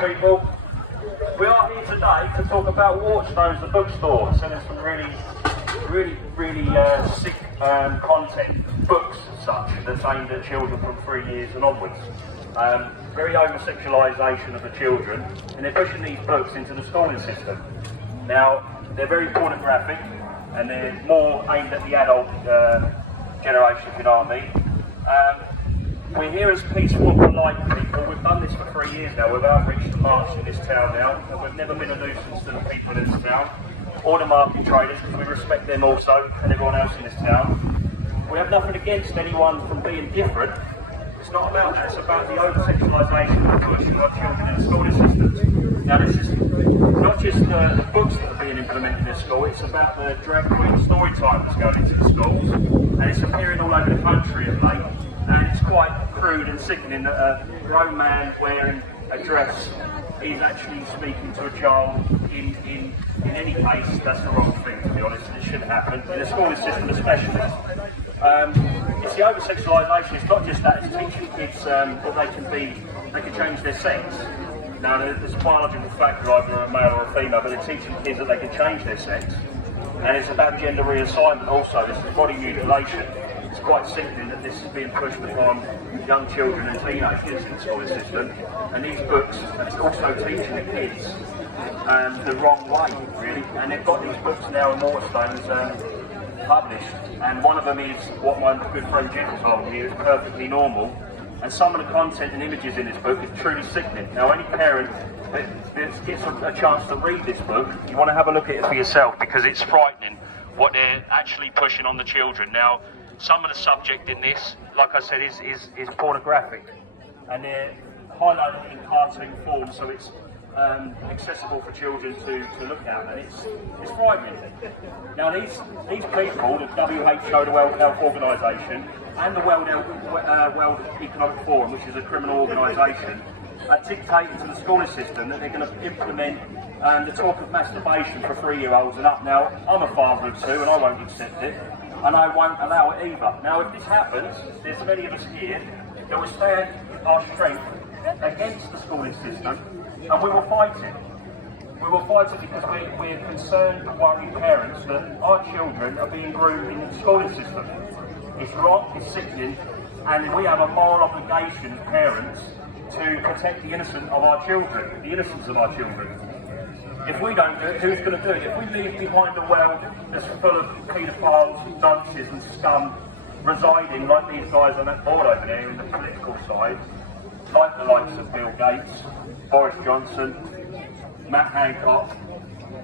People, we are here today to talk about Waterstones, the bookstore, selling some really sick content, books and such, that's aimed at children from 3 years and onwards. Very over-sexualisation of the children, and they're pushing these books into the schooling system. Now, they're very pornographic, and they're more aimed at the adult generation, if you know what I mean. We're here as peaceful and polite people. We've done this for 3 years now. We've outreached the march in this town now, and we've never been a nuisance to the people in this town, or the market traders, because we respect them also, and everyone else in this town. We have nothing against anyone from being different. It's not about that, it's about the over-sexualisation and pushing our children in the schooling systems. Now this is not just the books that are being implemented in school, it's about the drag queen story time that's going into the schools, and it's appearing all over the country of late. And it's quite crude and sickening that a grown man wearing a dress is actually speaking to a child. In any case, that's the wrong thing, to be honest, and it shouldn't happen. In the schooling system especially. It's the over-sexualisation. It's not just that, it's teaching kids that they can change their sex. Now, there's a biological factor, either a male or a female, but they're teaching kids that they can change their sex. And it's about gender reassignment also. This is body mutilation. It's quite sickening that this is being pushed upon young children and teenagers in the schooling system. And these books are also teaching the kids the wrong way, really. And they've got these books now in Waterstones published. And one of them is what my good friend Jim told me is Perfectly Normal. And some of the content and images in this book is truly sickening. Now, any parent that gets a chance to read this book, you want to have a look at it for yourself, because it's frightening what they're actually pushing on the children. Now, some of the subject in this, like I said, is pornographic, and they're highlighted in cartoon form, so it's accessible for children to look at, and it's frightening. Now these people, the WHO, the World Health Organisation, and the World Economic Forum, which is a criminal organisation, are dictating to the schooling system that they're going to implement the talk of masturbation for 3-year-olds and up. Now, I'm a father of 2 and I won't accept it, and I won't allow it either. Now, if this happens, there's many of us here that will stand our strength against the schooling system, and we will fight it. We will fight it because we're concerned and worried parents that our children are being groomed in the schooling system. It's wrong, it's sickening, and we have a moral obligation as parents to protect the innocence of our children, the innocence of our children. If we don't do it, who's going to do it? If we leave behind a world that's full of paedophiles, dunces and scum residing like these guys on that board over there in the political side, like the likes of Bill Gates, Boris Johnson, Matt Hancock,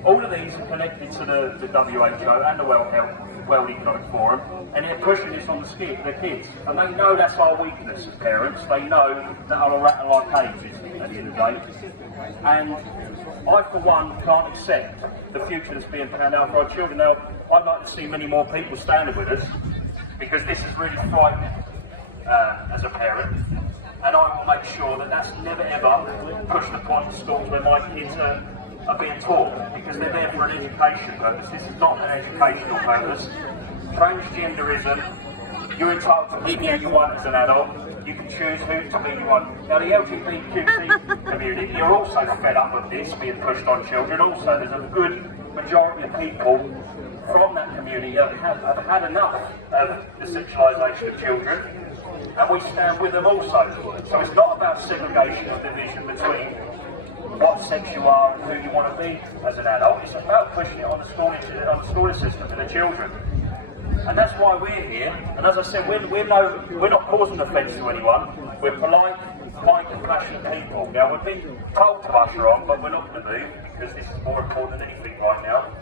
all of these are connected to the WHO and the World Economic Forum, and they're pushing this on the kids. And they know that's our weakness as parents. They know that our rattle our cages at the end of the day. And I, for one, can't accept the future that's being planned out for our children. Now, I'd like to see many more people standing with us, because this is really frightening as a parent. And I will make sure that that's never ever pushed upon schools where my kids are being taught, because they're there for an education purpose. This is not an educational purpose. Transgenderism, you're entitled to be who you want as an adult. You can choose who to be you want. Now the LGBTQ community, you're also fed up with this being pushed on children. Also, there's a good majority of people from that community that have had enough of the sexualisation of children, and we stand with them also. So it's not about segregation or division between what sex you are and who you want to be as an adult. It's about pushing it on the schooling system for the children. And that's why we're here. And as I said, we're not causing offence to anyone. We're polite, kind, compassionate people. Now, we're being told to usher on, but we're not going to do, because this is more important than anything right now.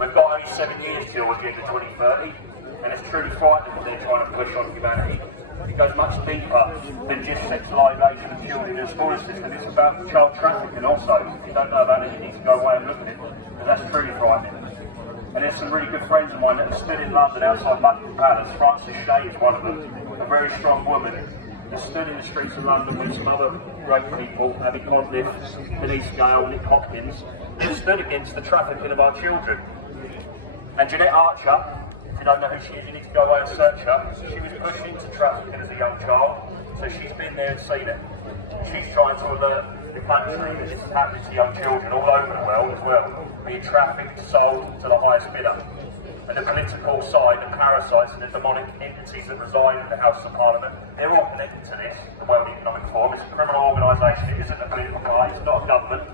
We've got only 7 years till Agenda 2030, and it's truly frightening that they're trying to push on humanity. It goes much deeper than just sexualisation of children in the schooling system. It's about child trafficking also. If you don't know about it, you need to go away and look at it, because that's truly frightening. And there's some really good friends of mine that have stood in London outside Buckingham Palace. Frances Shay is one of them, a very strong woman that stood in the streets of London with some other great people, Abby Conliffe, Denise Gale, Nick Hopkins, that stood against the trafficking of our children. And Jeanette Archer, if you don't know who she is, you need to go away and search her. She was pushed into trafficking as a young child, so she's been there and seen it. She's trying to alert the country. This is happening to young children all over the world as well, being trafficked, sold to the highest bidder. And the political side, the parasites and the demonic entities that reside in the House of Parliament, they're all connected to this, the World Economic Forum. It's a criminal organisation, it isn't a political party, it's not a government.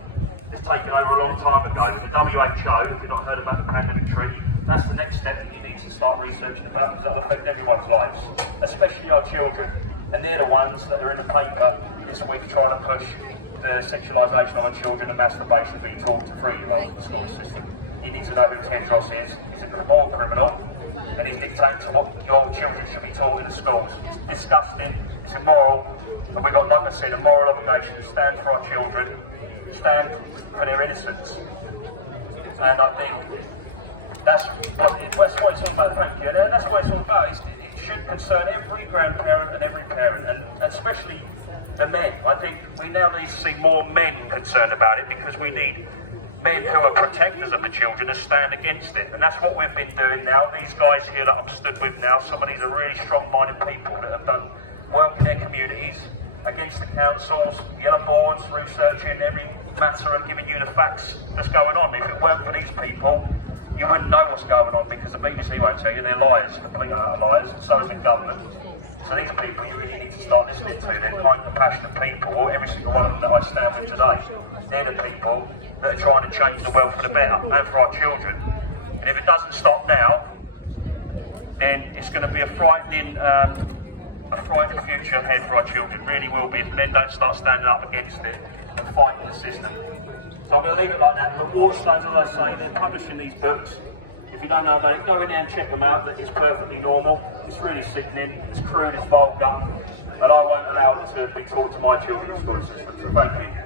It's taken over a long time ago. The WHO, if you've not heard about the pandemic treaty, that's the next step that you need to start researching about, because that will affect everyone's lives, especially our children. And they're the ones that are in the paper this week trying to push the sexualisation of our children and masturbation being taught to 3-year-olds in the school system. You need to know who Tedros is. He's a war criminal, and he's dictating what your children should be taught in the schools. It's disgusting, it's immoral, and we've got, like I said, a moral obligation to stand for our children, stand for their innocence. And I think that's what it's all about. Thank you. And that's what it's all about. It should concern every grandparent and every parent, and especially the men. I think we now need to see more men concerned about it, because we need men who are protectors of the children to stand against it. And that's what we've been doing now. These guys here that I'm stood with now, some of these are really strong-minded people that have done work in their communities against the councils, yellow boards, researching every matter and giving you the facts that's going on. If it weren't for these people, you wouldn't know what's going on, because the BBC won't tell you. They're liars, complete liars, and so is the government. So these people you really need to start listening to. They're kind of passionate people, every single one of them that I stand with today. They're the people that are trying to change the world for the better and for our children. And if it doesn't stop now, then it's going to be a frightening future ahead for our children. It really will be, if men don't start standing up against it and fighting the system. So I'm going to leave it like that. But Waterstones, as I say, they're publishing these books. If you don't know about it, go in there and check them out. That is perfectly normal. It's really sickening, it's crude, it's vulgar, and I won't allow it to be taught to my children in school system. So thank you.